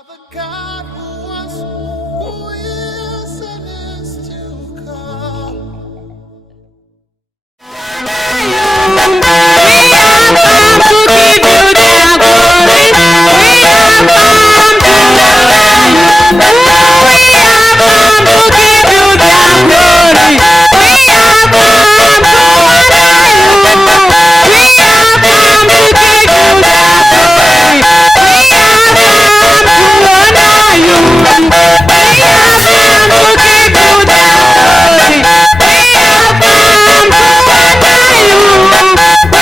are the God who was, who is, and is to come. We have come to give you the glory. We have come to honor you. We have come to give you the glory. We have come to honor you. We have come to give you the glory. We have come to honor you. We have come to give you the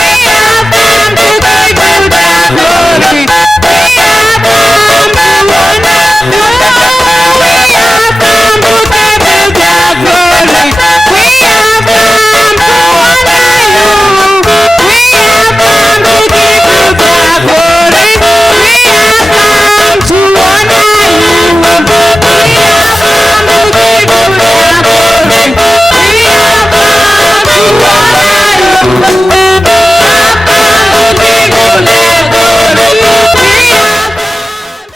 glory. We have come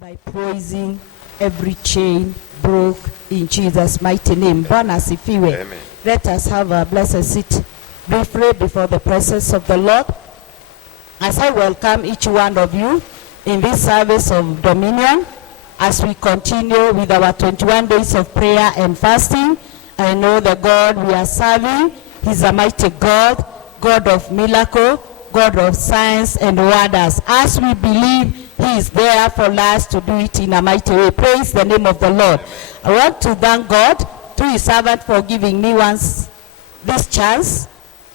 to praising, every chain broke in Jesus' mighty name. Bwana asifiwe. Amen. Let us have a blessed seat briefly before the presence of the Lord. As I welcome each one of you in this service of Dominion, as we continue with our 21 days of prayer and fasting. I know the God we are serving, He's a mighty God, God of miracle, God of signs and wonders. As we believe He is there for us to do it in a mighty way. Praise the name of the Lord. I want to thank God through His servant for giving me this chance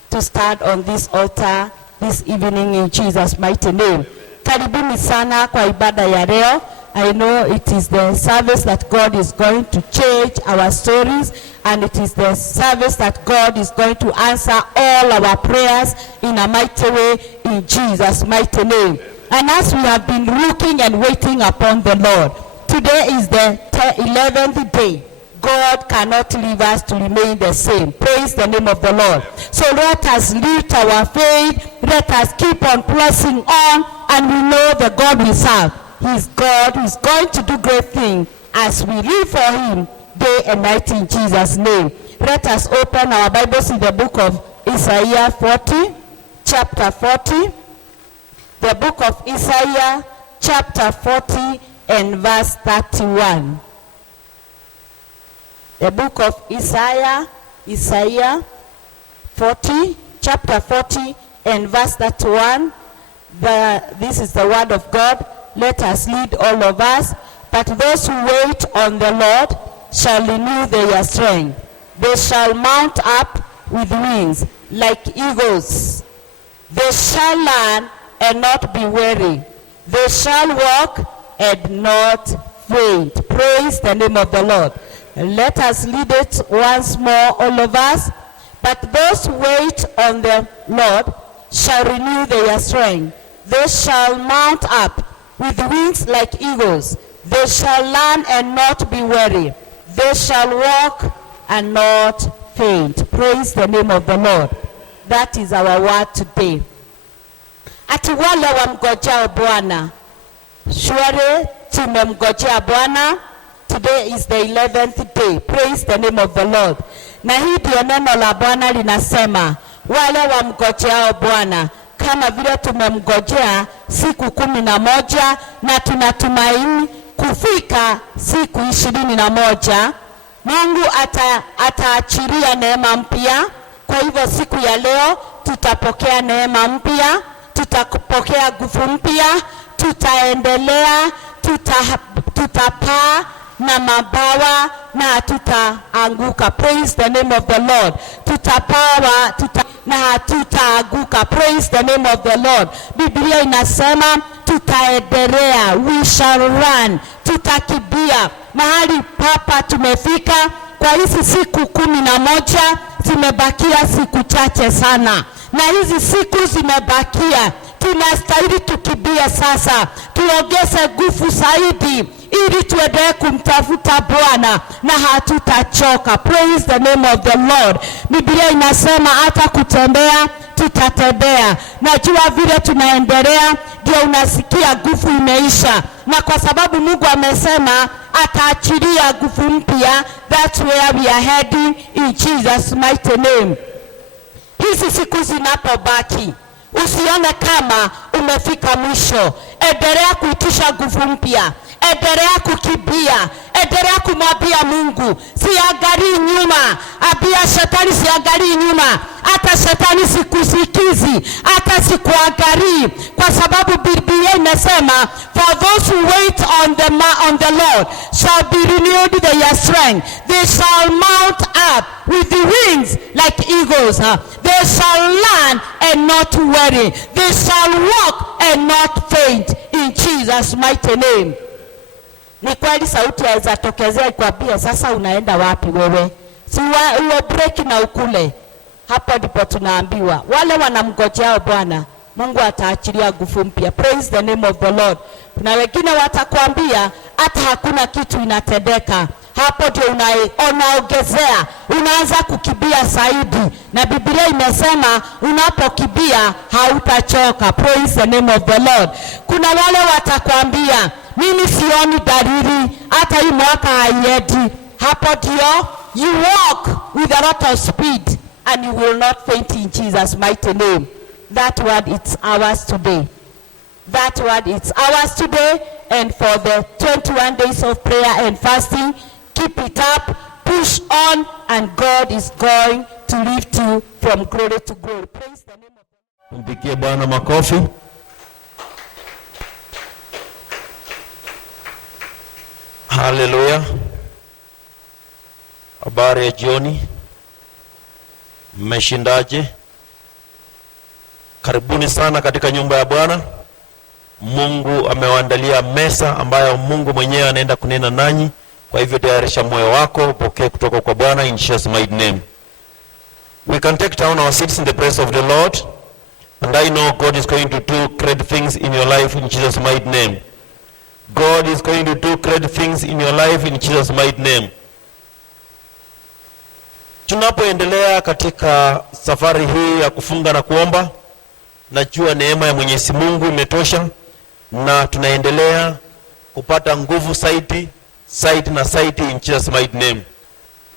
to start on this altar this evening in Jesus' mighty name. Karibuni sana kwa ibada ya leo. I know it is the service that God is going to change our stories, and it is the service that God is going to answer all our prayers in a mighty way in Jesus' mighty name. And as we have been looking and waiting upon the Lord, today is the 11th day. God cannot leave us to remain the same. Praise the name of the Lord. So let us lift our faith. Let us keep on pressing on, and we know the God we serve. He is God who is going to do great things as we live for Him day and night in Jesus' name. Let us open our Bibles in the book of Isaiah 40, chapter 40. The book of Isaiah, chapter 40 and verse 31. The book of Isaiah 40, chapter 40 and verse 31. This is the word of God. Let us lead all of us. But those who wait on the Lord shall renew their strength. They shall mount up with wings like eagles. They shall run and not be weary. They shall walk and not faint. Praise the name of the Lord. Let us lead it once more, all of us. But those who wait on the Lord shall renew their strength. They shall mount up with wings like eagles. They shall run and not be weary. They shall walk and not faint. Praise the name of the Lord. That is our word today. Ati wale wamngojea Bwana. Surely tumemngojea Bwana. Today is the 11th day. Praise the name of the Lord. Na hii ndio neno la Bwana linasema, wale wamngojea Bwana. Kama vile tumemngojea siku 11 na tunatumaini kufika siku 21, Mungu ataachilia neema mpya. Kwa hivyo siku ya leo tutapokea neema mpya, tutapokea nguvu mpya, tutaendelea, tutapaa na mabawa na tutaanguka. Praise the name of the Lord. Tutapawa na tutaanguka. Praise the name of the Lord. Biblia inasema tutaendelea, we shall run, tutakibia. Mahali papa tumefika kwa hizi siku 11, zimebakia siku chache sana. Na hizi siku zimebakia, tunastahili tukibia sasa, tuongeze nguvu zaidi ili tuendelee kumtafuta Bwana na hatutachoka. Praise the name of the Lord. Biblia inasema hata kutembea tutatembea. Najua vile tunaendelea ndio unasikia nguvu imeisha, na kwa sababu Mungu amesema ataachilia nguvu mpya, that's where we are heading in Jesus mighty name. Hizi siku zinapobaki, usione kama umefika mwisho. Endelea kuitisha nguvu mpya, endelea kukimbia, endelea kumwambia Mungu, siangalii nyuma. Ambia shetani siangalii nyuma, hata shetani sikusikizi, hata sikuangalii, kwa sababu Biblia inasema for those who wait on the Lord shall be renewed their strength, they shall mount up with the wings like eagles, they shall run and not weary, they shall walk and not faint, in Jesus mighty name. Ni kweli sauti yaweza tokezea ikwambia, sasa unaenda wapi wewe? Si uwe break na ukule. Hapo ndipo tunaambiwa wale wanamngojea Bwana, Mungu ataachilia nguvu mpya. Praise the name of the Lord. Na wengine watakwambia hata hakuna kitu inatendeka. Hapo ndio unaongezea, unaanza kukimbia zaidi, na Biblia imesema unapokimbia hautachoka. Praise the name of the Lord. Kuna wale watakwambia mimi sioni dalili, hata hii mwaka haiendi. Hapo ndio you walk with a lot of speed and you will not faint in Jesus mighty name. That word it's ours today. That word it's ours today, and for the 21 days of prayer and fasting, keep it up, push on, and God is going to lift you from glory to glory. Praise the name of God. Mpigie Bwana makofi. Hallelujah. Habari ya jioni. Mmeshindaje? Karibuni sana katika nyumba ya Bwana. Mungu amewaandalia mesa ambayo Mungu mwenyewe anaenda kunena nanyi. Kwa hivyo tayarisha moyo wako, pokea kutoka kwa Bwana in Jesus mighty name. We can take down our seats in the presence of the Lord, and I know God is going to do great things in your life in Jesus mighty name. God is going to do great things in your life in Jesus mighty name. Tunapoendelea katika safari hii ya kufunga na kuomba, najua neema ya Mwenyezi Mungu imetosha, na tunaendelea kupata nguvu zaidi in Jesus mighty name.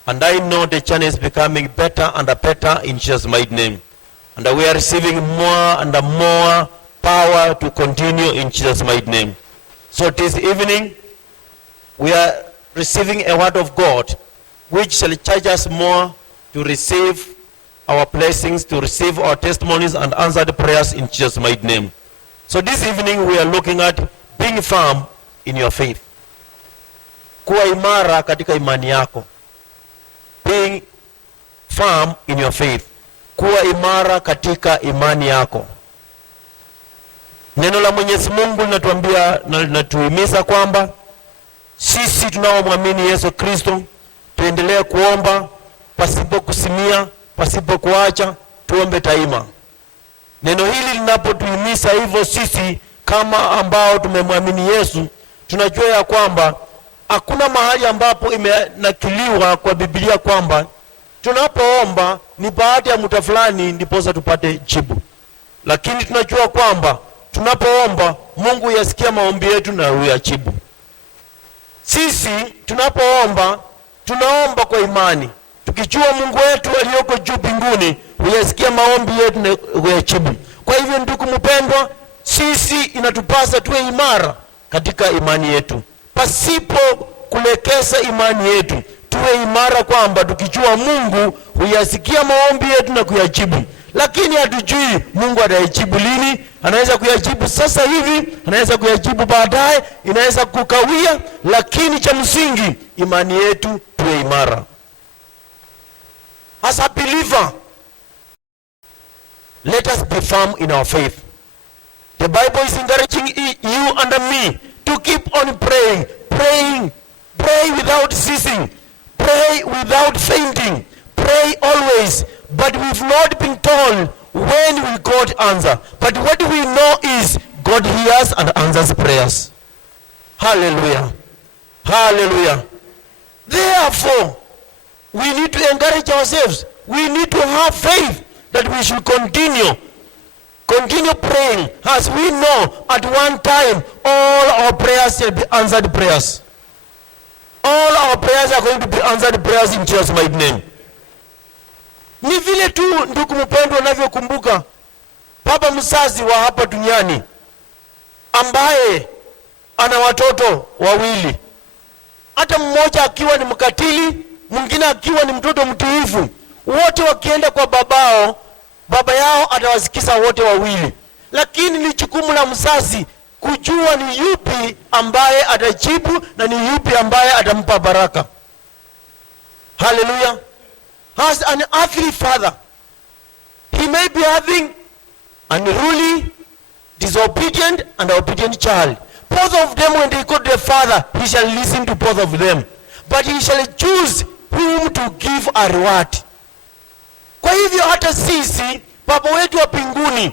And I know the journey is becoming better and better in Jesus mighty name. And we are receiving more and more power to continue in Jesus mighty name. So this evening, we are receiving a word of God which shall charge us more to receive our blessings, to receive our testimonies and answer the prayers in Jesus mighty name. So this evening we are looking at being firm in your faith. Kuwa imara katika imani yako. Being firm in your faith. Kuwa imara katika imani yako. Neno la Mwenyezi Mungu linatuambia na linatuhimiza kwamba sisi tunaomwamini Yesu Kristo tuendelee kuomba pasipo kusimia, pasipo kuacha, tuombe daima. Neno hili linapotuhimiza hivyo, sisi kama ambao tumemwamini Yesu tunajua ya kwamba hakuna mahali ambapo imenakiliwa kwa Biblia kwamba tunapoomba ni baada ya muda fulani ndiposa tupate jibu. Lakini tunajua kwamba tunapoomba Mungu yasikia maombi yetu na huyajibu. Sisi tunapoomba tunaomba kwa imani, tukijua Mungu wetu aliyoko juu mbinguni huyasikia maombi yetu na huyajibu. Kwa hivyo ndugu mpendwa, sisi inatupasa tuwe imara katika imani yetu, pasipo kulekeza imani yetu. Tuwe imara kwamba tukijua Mungu huyasikia maombi yetu na kuyajibu. Lakini hatujui Mungu atayajibu lini. Anaweza kuyajibu sasa hivi, anaweza kuyajibu baadaye, inaweza kukawia, lakini cha msingi imani yetu tuwe imara. As a believer, let us be firm in our faith. The Bible is encouraging you and me to keep on praying. Pray without ceasing. Pray without fainting. Pray always. But we've not been told when will God answer. But what we know is God hears and answers prayers. Hallelujah. Hallelujah. Therefore, we need to encourage ourselves. We need to have faith that we should continue Continue praying, as we know at one time all our prayers shall be answered prayers. All our prayers are going to be answered prayers in Jesus' mighty name. Ni vile tu ndugu mpendwa unavyokumbuka baba mzazi wa hapa duniani ambaye ana watoto wawili, hata mmoja akiwa ni mkatili, mwingine akiwa ni mtoto mtiifu, wote wakienda kwa babao, baba yao atawasikiza wote wawili. Lakini ni jukumu la mzazi kujua ni yupi ambaye atajibu na ni yupi ambaye atampa baraka. Hallelujah. As an earthly father, he may be having an unruly, disobedient and obedient child. Both of them, when they go to the father, he shall listen to both of them, but he shall choose whom to give a reward. Kwa hivyo hata sisi baba wetu wa mbinguni,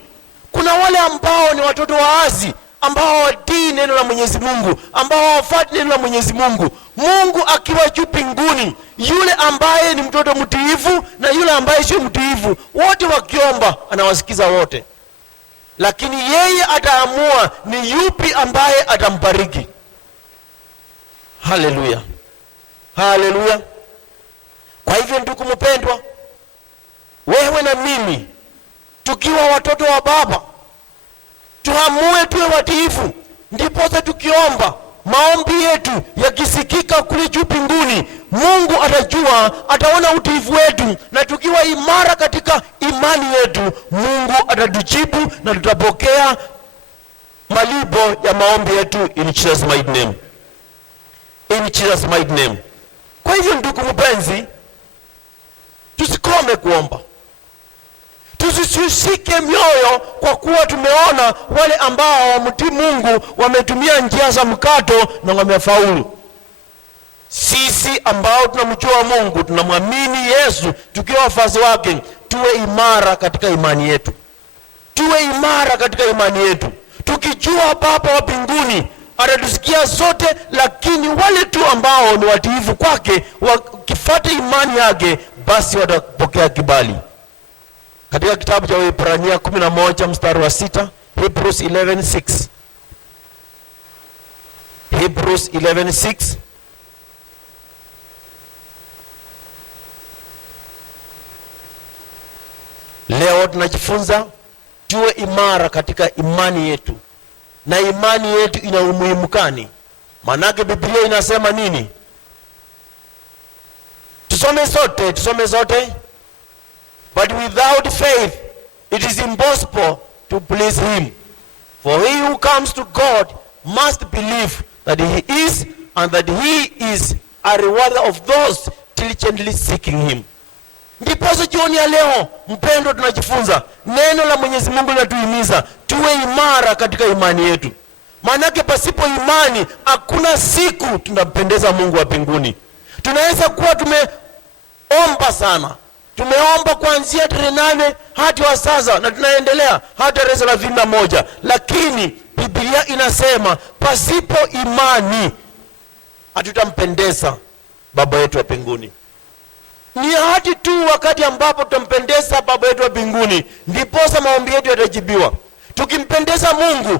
kuna wale ambao ni watoto waasi, ambao hawatii neno la Mwenyezi Mungu, ambao hawafuati neno la Mwenyezi Mungu. Mungu akiwa juu mbinguni, yule ambaye ni mtoto mtiifu na yule ambaye sio mtiifu, wote wakiomba anawasikiza wote, lakini yeye ataamua ni yupi ambaye atambariki. Haleluya, haleluya. Kwa hivyo ndugu mpendwa, wewe na mimi tukiwa watoto wa baba, tuamue tuwe watiifu, ndipo tukiomba maombi yetu yakisikika kule juu mbinguni, Mungu atajua, ataona utiifu wetu, na tukiwa imara katika imani yetu, Mungu atatujibu na tutapokea malipo ya maombi yetu in Jesus mighty name. In Jesus mighty name. Kwa hivyo ndugu mpenzi, tusikome kuomba. Tusishike mioyo kwa kuwa tumeona wale ambao hawamtii Mungu wametumia njia za mkato na wamefaulu. Sisi ambao tunamjua Mungu, tunamwamini Yesu, tukiwa wafuasi wake, tuwe imara katika imani yetu. Tuwe imara katika imani yetu, tukijua Baba wa mbinguni atatusikia zote, lakini wale tu ambao ni watiifu kwake, wakifuata imani yake, basi watapokea kibali. Katika kitabu cha Waebrania 11 mstari wa 6, Hebrews 11:6. Hebrews 11:6. Leo tunajifunza tuwe imara katika imani yetu. Na imani yetu ina umuhimu gani? Manake Biblia inasema nini? Tusome sote. But without faith it is impossible to please him. For he who comes to God must believe that he is, and that he is a rewarder of those diligently seeking him. Ndipo jioni ya leo mpendo, tunajifunza neno la Mwenyezi Mungu linatuhimiza tuwe imara katika imani yetu. Maanake pasipo imani hakuna siku tunampendeza Mungu wa mbinguni. Tunaweza kuwa tumeomba sana, tumeomba kuanzia tarehe 8 hadi wa sasa, na tunaendelea hadi tarehe 31, lakini Biblia inasema pasipo imani hatutampendeza Baba yetu wa mbinguni. Ni hadi tu wakati ambapo tutampendeza Baba yetu wa mbinguni ndipo maombi yetu yatajibiwa. Tukimpendeza Mungu,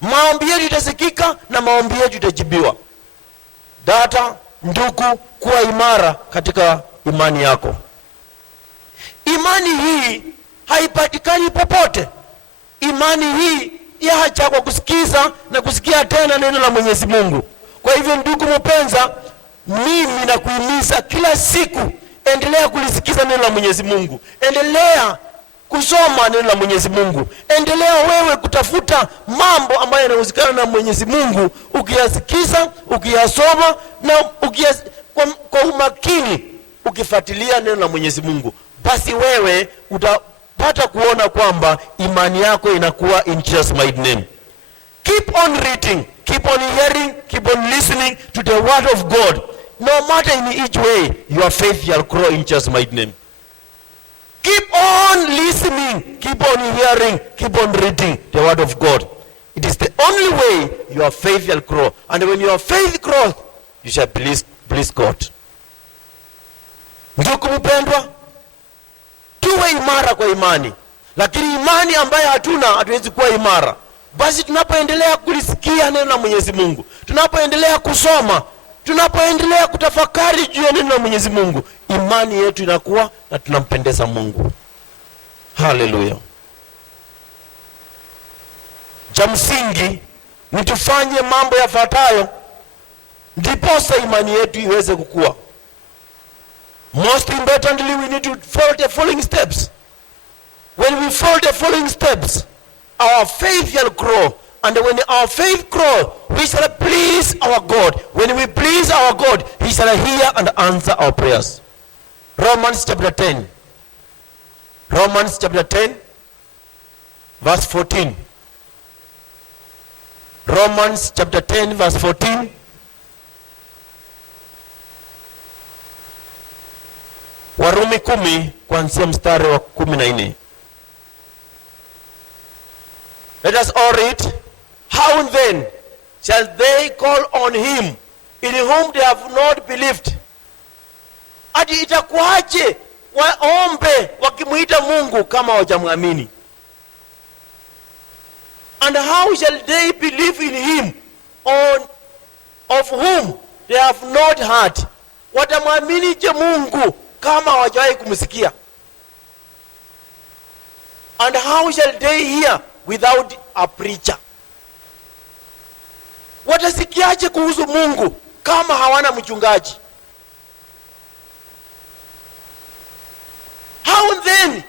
maombi yetu yatasikika na maombi yetu yatajibiwa. Dada, ndugu, kuwa imara katika imani yako. Imani hii haipatikani popote. Imani hii yacha kwa kusikiza na kusikia tena neno la Mwenyezi Mungu. Kwa hivyo ndugu mpenza, mimi nakuhimiza kila siku, endelea kulisikiza neno la Mwenyezi Mungu. Endelea kusoma neno la Mwenyezi Mungu. Endelea wewe kutafuta mambo ambayo yanahusikana na Mwenyezi Mungu, ukiyasikiza, ukiyasoma na kwa umakini ukifuatilia neno la Mwenyezi Mungu. Basi wewe utapata kuona kwamba imani yako inakuwa in Jesus mighty name. Keep on reading, keep on hearing, keep on listening to the word of God. No matter in each way, your faith shall grow in Jesus mighty name. Keep on listening, keep on hearing, keep on reading the word of God. It is the only way your faith shall grow. And when your faith grows, you shall please God. Ndugu mpendwa, tuwe imara kwa imani. Lakini imani ambayo hatuna, hatuwezi kuwa imara. Basi tunapoendelea kulisikia neno la Mwenyezi Mungu, tunapoendelea kusoma, tunapoendelea kutafakari juu ya neno la Mwenyezi Mungu, imani yetu inakuwa na tunampendeza Mungu. Haleluya. Cha msingi ni tufanye mambo yafuatayo ndiposa imani yetu iweze kukua. Most importantly, we need to follow the following steps. When we follow the following steps, our faith shall grow. And when our faith grows, we shall please our God. When we please our God, He shall hear and answer our prayers. Romans chapter 10. Romans chapter 10, verse 14. Romans chapter 10, verse 14. Warumi 10 kuanzia mstari wa 14. Let us all read. How then shall they call on him in whom they have not believed? Ati itakuaje waombe wakimuita Mungu kama hawajamwamini? And how shall they believe in him of whom they have not heard? Watamwamini je Mungu kama hawajawahi kumsikia? And how shall they hear without a preacher? Watasikiaje kuhusu Mungu kama hawana mchungaji? How then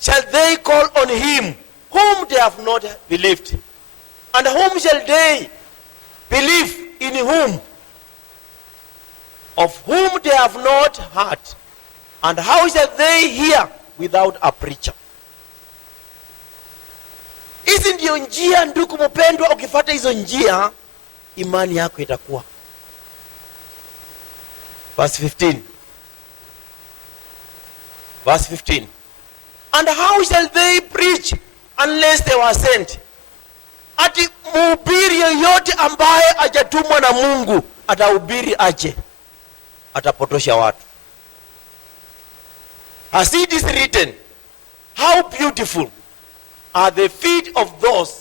shall they call on him whom they have not believed? And whom shall they believe in whom of whom they have not heard? And how shall they hear without a preacher? Hizi ndio njia, ndugu mpendwa. Ukifuata hizo njia, imani yako itakuwa. Verse 15. Verse 15. And how shall they preach unless they were sent? Ati mhubiri yoyote ambaye hajatumwa na Mungu atahubiri aje? Atapotosha watu. As it is written, how beautiful are the feet of those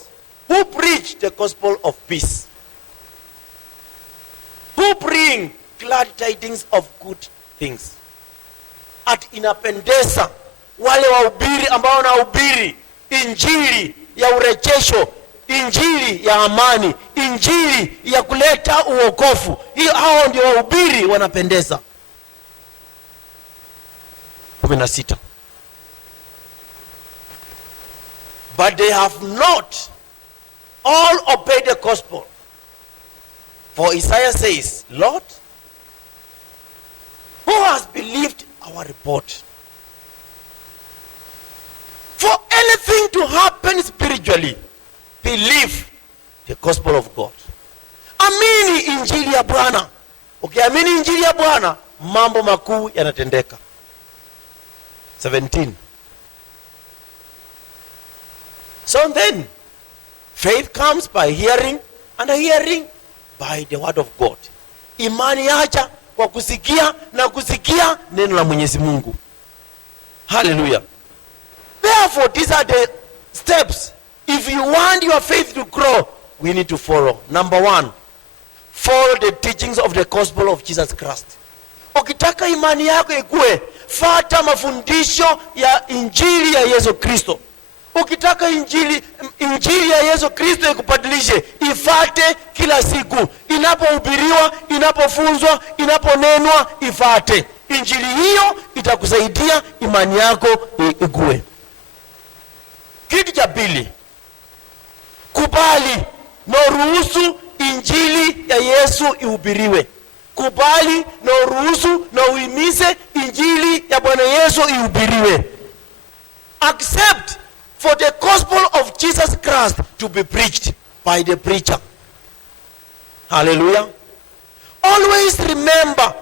who preach the gospel of peace, who bring glad tidings of good things. At inapendeza wale wahubiri ambao wanahubiri injili ya urejesho, injili ya amani, injili ya kuleta uokofu. Hao ndio wahubiri wanapendeza. 16. But they have not all obeyed the gospel. For Isaiah says, Lord, who has believed our report? For anything to happen spiritually, believe the gospel of God. Amini injili ya Bwana. Ukiamini injili ya Bwana, mambo makuu yanatendeka. 17. So then, faith comes by hearing, and hearing by the word of God. Imani yaja kwa kusikia, na kusikia neno la Mwenyezi Mungu. Hallelujah. Therefore, these are the steps. If you want your faith to grow, we need to follow. Number 1, follow the teachings of the gospel of Jesus Christ. Ukitaka imani yako ikue, fuata mafundisho ya injili ya Yesu Kristo. Ukitaka injili ya Yesu Kristo ikubadilishe, ifate kila siku. Inapohubiriwa, inapofunzwa, inaponenwa, ifate. Injili hiyo itakusaidia imani yako ikue. Kitu cha pili, kubali na uruhusu injili ya Yesu ihubiriwe. Kubali na uruhusu na uhimize injili ya Bwana Yesu ihubiriwe. Accept for the gospel of Jesus Christ to be preached by the preacher. Hallelujah. Always remember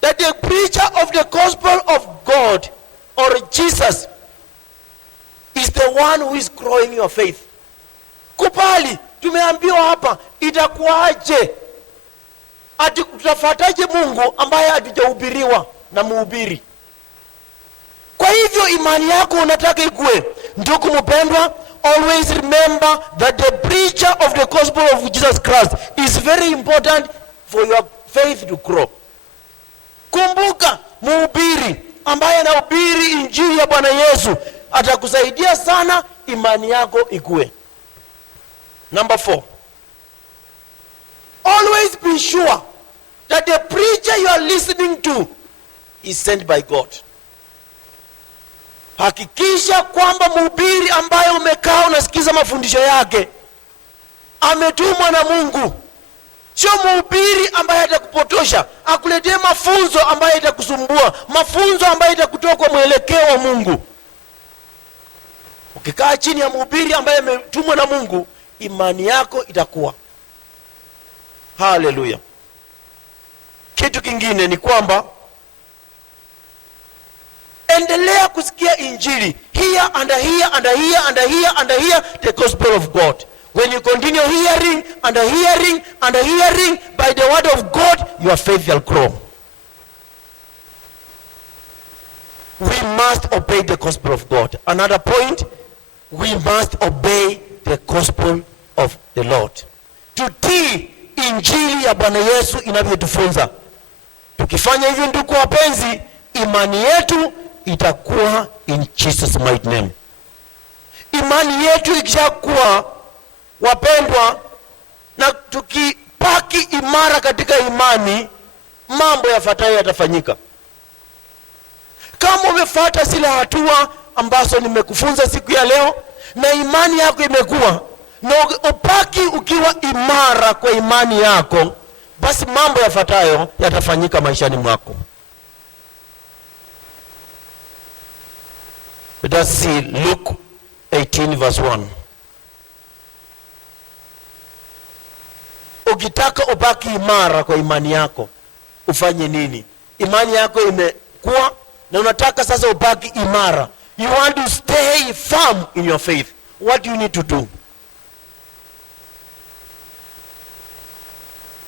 that the preacher of the gospel of God or Jesus is the one who is growing your faith. Kubali, tumeambiwa hapa, itakuaje? Ati tutafuataje Mungu ambaye hatujahubiriwa na mhubiri? Kwa hivyo imani yako unataka ikue, ndugu mpendwa, always remember that the preacher of the gospel of Jesus Christ is very important for your faith to grow. Kumbuka, mhubiri ambaye anahubiri injili ya Bwana Yesu atakusaidia sana imani yako ikue. Number 4, always be sure that the preacher you are listening to is sent by God. Hakikisha kwamba mhubiri ambaye umekaa unasikiza mafundisho yake ametumwa na Mungu. Sio mhubiri ambaye atakupotosha, akuletee mafunzo ambaye itakusumbua, mafunzo ambaye itakutoa kwa mwelekeo wa Mungu. Ukikaa chini ya mhubiri ambaye ametumwa na Mungu, imani yako itakuwa. Haleluya. Kitu kingine ni kwamba endelea kusikia injili. Hear and hear and hear and hear and hear the gospel of God. When you continue hearing and hearing and hearing by the word of God, your faith will grow. We must obey the gospel of God. Another point, we must obey the gospel of the Lord. Tutii injili ya Bwana Yesu inavyotufunza. Tukifanya hivyo, ndugu wapenzi, imani yetu itakuwa in Jesus mighty name. Imani yetu ikishakuwa, wapendwa, na tukipaki imara katika imani, mambo yafuatayo yatafanyika. Kama umefuata zile hatua ambazo nimekufunza siku ya leo, na imani yako imekuwa, na upaki ukiwa imara kwa imani yako, basi mambo yafuatayo yatafanyika maishani mwako. Let us see Luke 18 verse 1. Ukitaka ubaki imara kwa imani yako, ufanye nini? Imani yako imekuwa na unataka sasa ubaki imara. You want to stay firm in your faith. What do you need to do?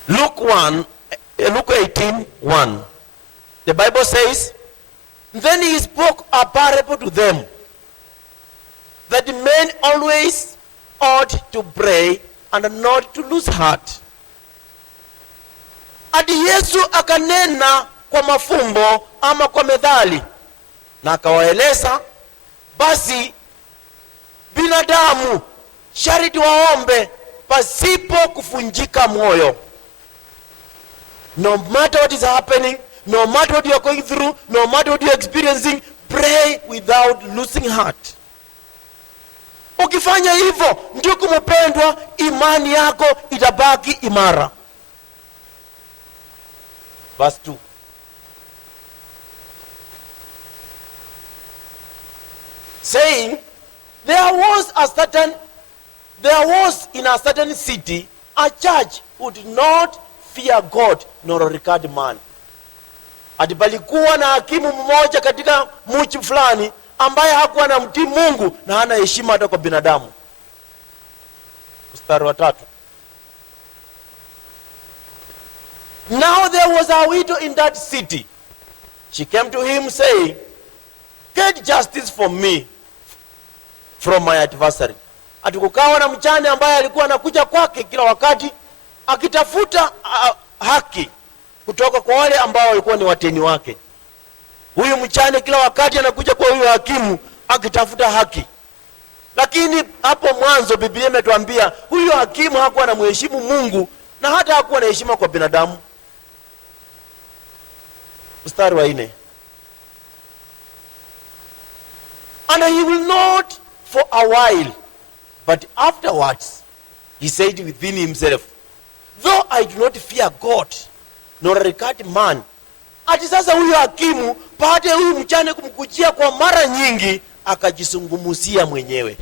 Luke 18:1. The Bible says, then he spoke a parable to them, that men always ought to pray and not to lose heart. Adi Yesu akanena kwa mafumbo ama kwa methali, na akawaeleza, basi binadamu sharti waombe pasipo kufunjika moyo. No matter what is happening, no matter what you are going through, no matter what you are experiencing, pray without losing heart. Ukifanya hivyo, ndugu mpendwa, imani yako itabaki imara. Verse 2. Saying, there was in a certain city a church who did not fear God nor regard man. Atipalikuwa na hakimu mmoja katika mji fulani ambaye hakuwa na mtii Mungu na hana heshima hata kwa binadamu. Mstari wa 3. Now there was a widow in that city. She came to him saying, get justice for me from my adversary. Atikukawa na mchane ambaye alikuwa anakuja kwake kila wakati akitafuta haki kutoka kwa wale ambao walikuwa ni wateni wake. Huyu mchane kila wakati anakuja kwa huyu hakimu akitafuta haki. Lakini hapo mwanzo Biblia imetuambia huyu hakimu hakuwa anamheshimu Mungu na hata hakuwa na heshima kwa binadamu. Mstari wa 4. And he will not for a while, but afterwards he said within himself, though I do not fear God nor regard man. Ati sasa huyu hakimu baada ya huyu mchane kumkujia kwa mara nyingi akajisungumusia mwenyewe.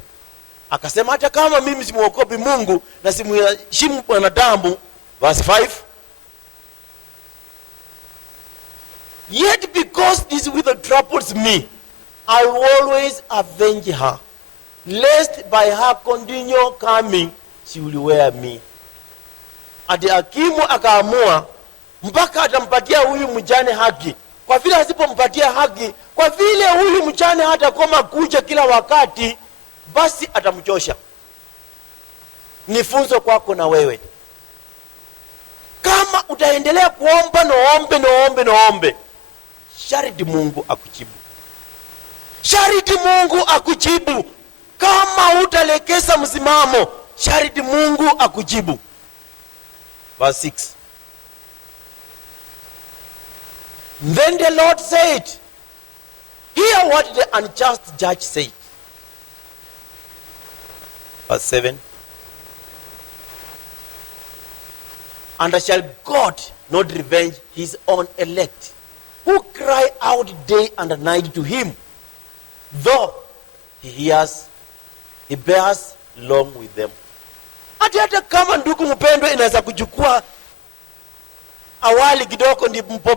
Akasema hata kama mimi simuogopi Mungu na simheshimu wanadamu. Verse 5. Yet because this widow troubles me, I will always avenge her, lest by her continual coming she will wear me. Ati hakimu akaamua mpaka atampatia huyu mjane haki, kwa vile asipompatia haki, kwa vile huyu mjane hatakoma kuja kila wakati, basi atamchosha. Ni funzo kwako na wewe. Kama utaendelea kuomba na ombe, sharti Mungu akujibu. Sharti Mungu akujibu. Kama utalekeza msimamo, sharti Mungu akujibu. Verse 6. Then the Lord said, hear what the unjust judge said. Verse 7. And shall God not revenge his own elect, who cry out day and night to him, though he bears long with them? Hata kama ndugu mpendwa inaweza kuchukua awali kidogo ndipo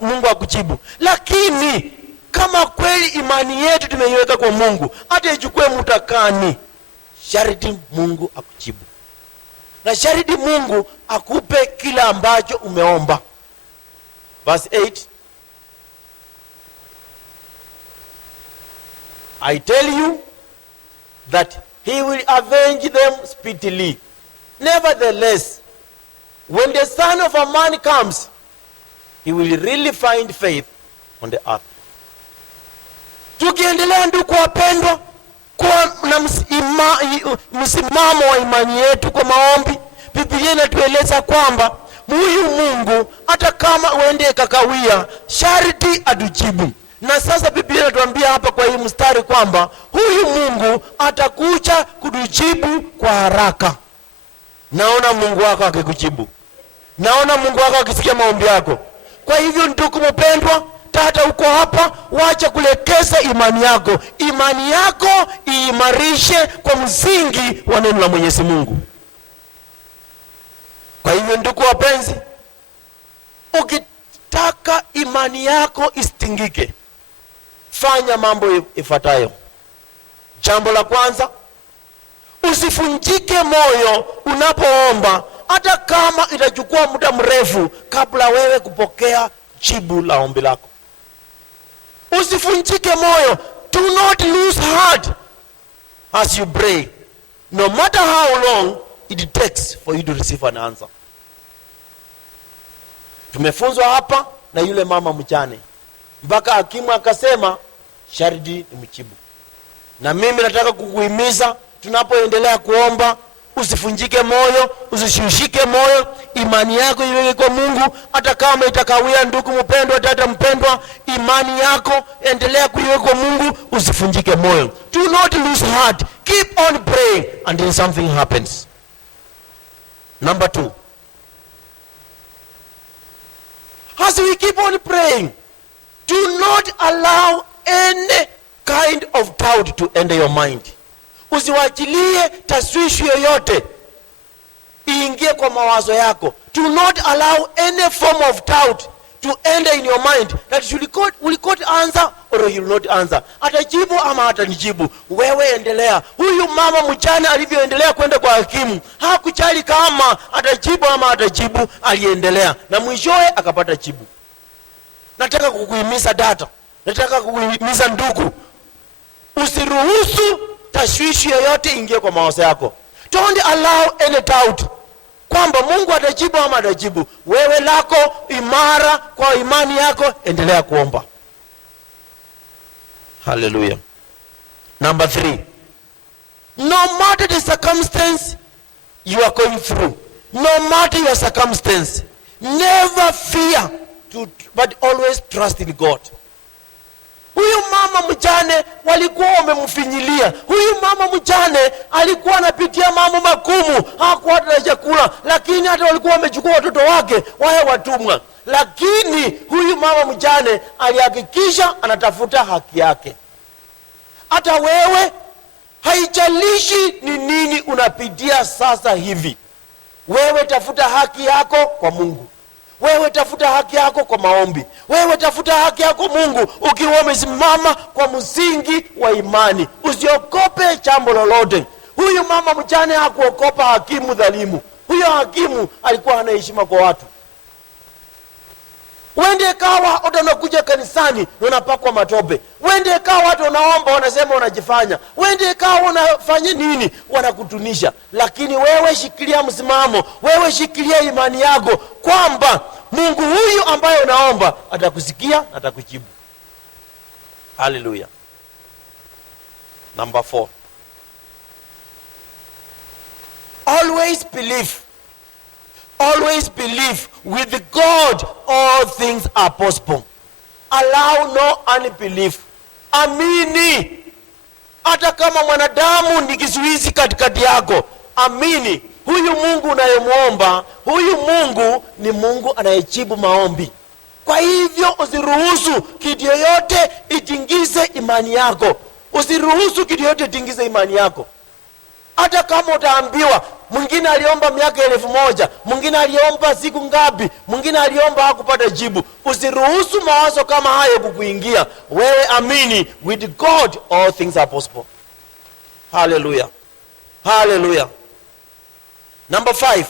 Mungu akujibu, lakini kama kweli imani yetu tumeiweka kwa Mungu, hata ichukue mutakani, sharti Mungu akujibu. Na sharti Mungu akupe kila ambacho umeomba. Verse 8. I tell you that he will avenge them speedily. Nevertheless, when the Son of a Man comes, he will really find faith on the earth. Tukiendelea ndugu wapendwa kwa na msimamo wa imani yetu kwa maombi, Biblia inatueleza kwamba huyu Mungu hata kama uende kakawia, sharti atujibu. Na sasa Biblia inatuambia hapa kwa hii mstari kwamba huyu Mungu atakuja kutujibu kwa haraka. Naona Mungu wako akikujibu. Naona Mungu wako akisikia maombi yako. Kwa hivyo ndugu mpendwa, tata uko hapa, wacha kulekeza imani yako. Imani yako iimarishe kwa msingi wa neno la Mwenyezi Mungu. Kwa hivyo ndugu wapenzi, ukitaka imani yako isitingike, fanya mambo ifuatayo. Jambo la kwanza, usifunjike moyo unapoomba, hata kama itachukua muda mrefu kabla wewe kupokea jibu la ombi lako. Usifunjike moyo. Do not lose heart as you pray, no matter how long it takes for you to receive an answer. Tumefunzwa hapa na yule mama mjane, mpaka hakimu akasema sharti ni mjibu. Na mimi nataka kukuhimiza, tunapoendelea kuomba, usifunjike moyo, usishushike moyo, imani yako iweke kwa Mungu. Hata kama itakawia ndugu mpendwa, dada mpendwa, imani yako endelea kuiweka kwa Mungu, usifunjike moyo. Do not lose heart. Keep on praying until something happens. Number 2. As we keep on praying, do not allow any kind of doubt to enter your mind. Usiwachilie taswishi yoyote iingie kwa mawazo yako. Do not allow any form of doubt to enter in your mind that will God answer or he will not answer. Atajibu ama hatanijibu. Wewe endelea. Huyu mama mjane alivyoendelea kwenda kwa hakimu, hakujali kama atajibu ama hatajibu, aliendelea na mwishowe akapata jibu. Nataka kukuhimiza dada, nataka kukuhimiza ndugu, usiruhusu tashwishi yoyote ingie kwa mawazo yako. Don't allow any doubt kwamba Mungu atajibu ama hatajibu. Wewe lako imara kwa imani yako, endelea kuomba. Hallelujah. Number 3. No matter the circumstance you are going through, no matter your circumstance, never fear but always trust in God. Huyu mama mjane walikuwa wamemfinyilia. Huyu mama mjane alikuwa anapitia mambo magumu, hakuwa na chakula, lakini hata walikuwa wamechukua watoto wake wawe watumwa. Lakini huyu mama mjane alihakikisha anatafuta haki yake. Hata wewe, haijalishi ni nini unapitia sasa hivi, wewe tafuta haki yako kwa Mungu. Wewe tafuta haki yako kwa maombi. Wewe tafuta haki yako Mungu ukiwa umesimama kwa msingi wa imani. Usiogope jambo lolote. Huyu mama mjane hakuogopa hakimu dhalimu. Huyo hakimu alikuwa hana heshima kwa watu. Wende kawa hata unakuja kanisani unapakwa matope. Wende kawa hata unaomba wanasema unajifanya. Wende kawa unafanya nini wanakutunisha. Lakini wewe shikilia msimamo, wewe shikilia imani yako kwamba Mungu huyu ambaye unaomba atakusikia, atakujibu. Hallelujah. Number 4. Always believe. Always believe with God all things are possible. Allow no unbelief. Amini. Hata kama mwanadamu ni kizuizi katikati yako, amini. Huyu Mungu unayemwomba, huyu Mungu ni Mungu anayejibu maombi. Kwa hivyo usiruhusu kitu yoyote itingize imani yako. Usiruhusu kitu yoyote itingize imani yako. Hata kama utaambiwa mwingine aliomba miaka 1000, mwingine aliomba siku ngapi, mwingine aliomba hakupata jibu. Usiruhusu mawazo kama hayo kukuingia. Wewe amini, with God all things are possible. Hallelujah. Hallelujah. Number 5.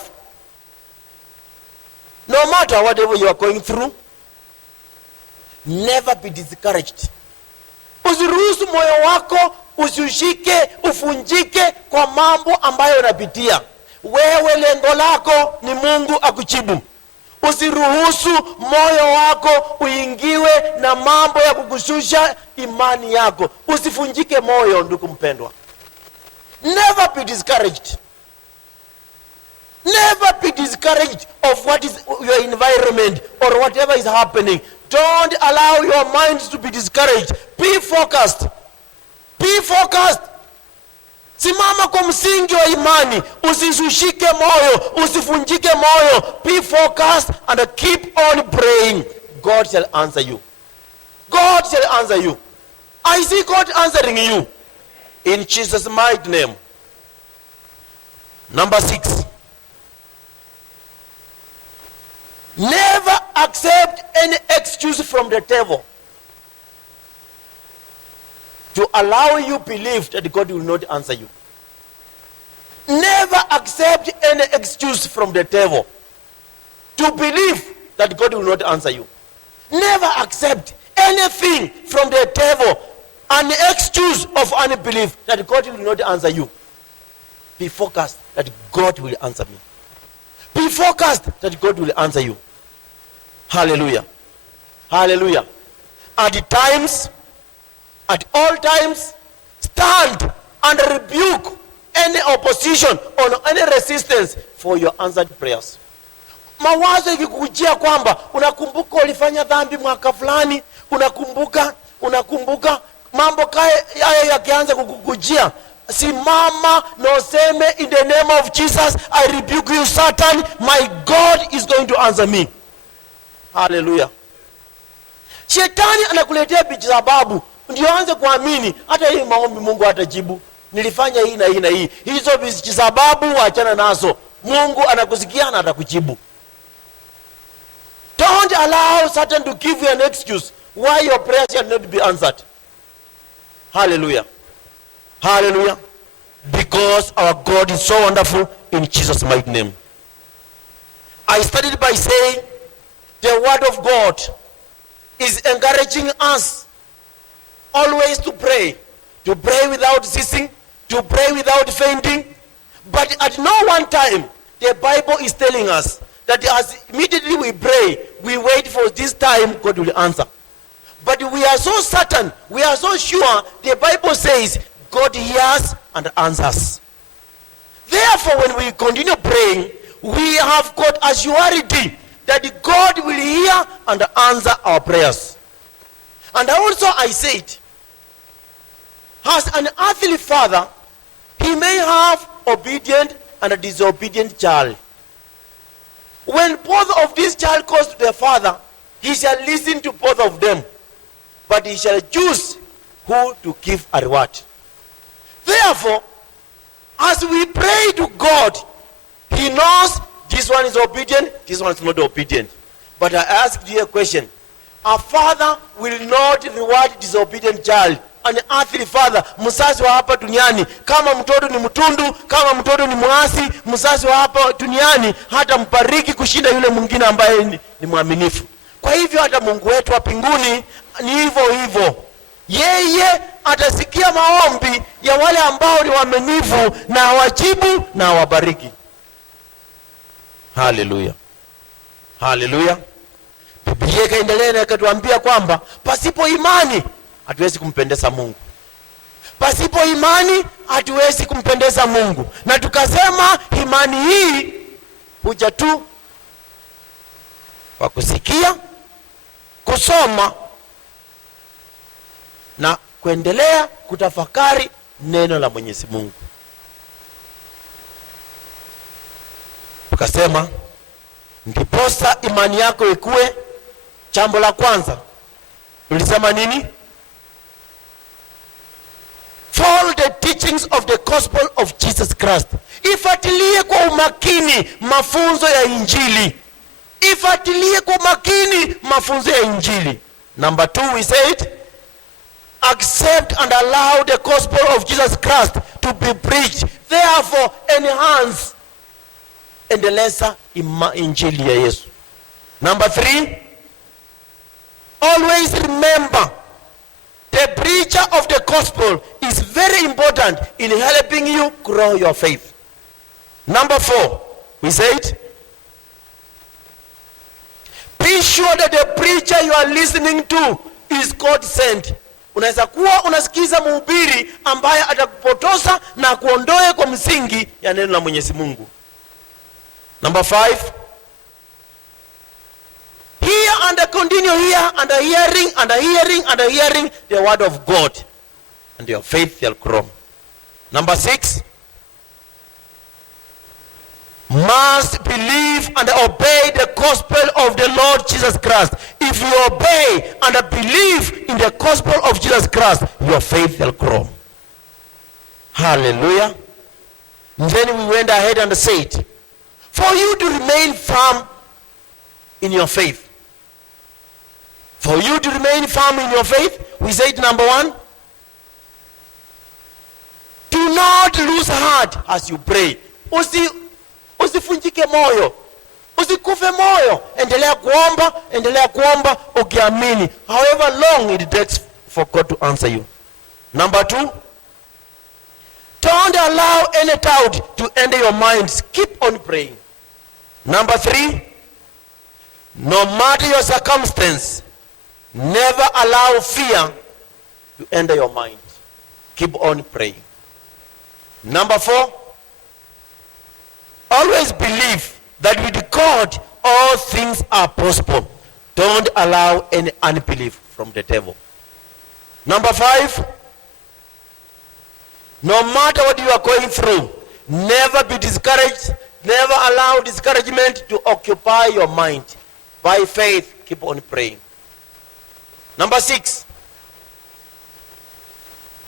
No matter whatever you are going through, never be discouraged. Usiruhusu moyo wako usiushike, ufunjike kwa mambo ambayo unapitia. Wewe lengo lako ni Mungu akujibu. Usiruhusu moyo wako uingiwe na mambo ya kukushusha imani yako. Usifunjike moyo, ndugu mpendwa. Never be discouraged. Never be discouraged of what is your environment or whatever is happening. Don't allow your mind to be discouraged. Be focused. Be focused. Simama kwa msingi wa imani. Usisushike moyo, usifunjike moyo. Be focused and keep on praying. God shall answer you. God shall answer you. I see God answering you. In Jesus' mighty name. Number 6. Never accept any excuse from the devil to allow you believe that God will not answer you. Never accept any excuse from the devil to believe that God will not answer you. Never accept anything from the devil, an excuse of unbelief that God will not answer you. Be focused that God will answer me. Be focused that God will answer you. Hallelujah. Hallelujah. At times, at all times, stand and rebuke any opposition or any resistance for your answered prayers. Mawazo ikikujia kwamba unakumbuka ulifanya dhambi mwaka fulani, unakumbuka mambo haya yakianza kukujia, simama na useme, in the name of Jesus I rebuke you Satan, my God is going to answer me. Hallelujah. Shetani anakuletea sababu ndio anze kuamini hata hii maombi Mungu atajibu. Nilifanya hii na hii na hii. Hizo sababu achana nazo. Mungu anakusikia na atakujibu. Don't allow Satan to give you an excuse why your prayers shall not be answered. Hallelujah. Hallelujah. Because our God is so wonderful, in Jesus' mighty name. I started by saying the word of God is encouraging us always to pray without ceasing, to pray without fainting. But at no one time, the Bible is telling us that as immediately we pray, we wait for this time, God will answer. But we are so certain, we are so sure, the Bible says, God hears and answers. Therefore, when we continue praying, we have got a surety that God will hear and answer our prayers. And also I said, as an earthly father, he may have obedient and a disobedient child. When both of these child goes to their father, he shall listen to both of them, but he shall choose who to give a reward. Therefore, as we pray to God, he knows this one is obedient, this one is not obedient. But I asked you a question. A father will not reward disobedient child. An earthly father, mzazi wa hapa duniani, kama mtoto ni mtundu, kama mtoto ni muasi, mzazi wa hapa duniani hata mbariki kushinda yule mwingine ambaye ni mwaminifu. Kwa hivyo hata Mungu wetu wa mbinguni ni hivyo hivyo. Yeye atasikia maombi ya wale ambao ni waaminifu, na awajibu na awabariki. Haleluya, haleluya. Biblia ikaendelea na ikatuambia kwamba pasipo imani hatuwezi kumpendeza Mungu. Pasipo imani hatuwezi kumpendeza Mungu. Na tukasema imani hii huja tu kwa kusikia, kusoma na kuendelea kutafakari neno la Mwenyezi Mungu. Tukasema ndiposa imani yako ikue, jambo la kwanza tulisema nini? Follow the teachings of the gospel of Jesus Christ. Ifuatilie kwa umakini mafunzo ya Injili. Ifuatilie kwa umakini mafunzo ya Injili. Number 2, we said, accept and allow the gospel of Jesus Christ to be preached. Therefore, enhance, endeleza Injili ya Yesu. Number 3, always remember the preacher of the gospel is very important in helping you grow your faith. Number 4, we said, be sure that the preacher you are listening to is God sent. Unaweza kuwa unasikiza mhubiri ambaye atakupotosa na kuondoe kwa msingi ya neno la Mwenyezi Mungu. Number 5, hear and continue here and hearing and hearing and hearing the word of God, and your faith shall grow. Number 6, must believe and obey the gospel of the Lord Jesus Christ. If you obey and believe in the gospel of Jesus Christ, your faith shall grow. Hallelujah. And then we went ahead and said, for you to remain firm in your faith. For you to remain firm in your faith, we said number 1, do not lose heart as you pray. Usifunjike moyo, usikufe moyo. Endelea kuomba ukiamini, however long it takes for God to answer you. Number 2, don't allow any doubt to enter your minds. Keep on praying. Number 3, no matter your circumstance, never allow fear to enter your mind. Keep on praying. Number 4, always believe that with God all things are possible. Don't allow any unbelief from the devil. Number 5, no matter what you are going through, never be discouraged. Never allow discouragement to occupy your mind. By faith, keep on praying. Number 6,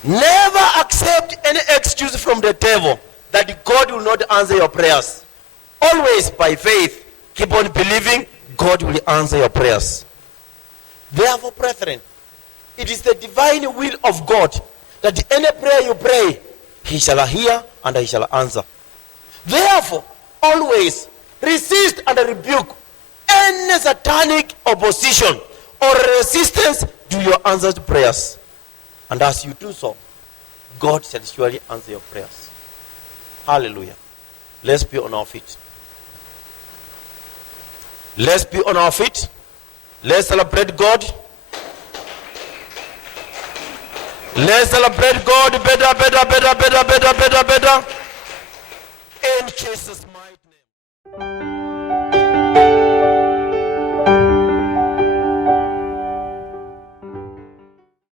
never accept any excuse from the devil that God will not answer your prayers. Always by faith, keep on believing God will answer your prayers. Therefore, brethren, it is the divine will of God that any prayer you pray, He shall hear and He shall answer. Therefore, always resist and rebuke any satanic opposition or resistance to your answered prayers. And as you do so, God shall surely answer your prayers. Hallelujah. Let's be on our feet. Let's be on our feet. Let's celebrate God. Let's celebrate God better. In Jesus' name.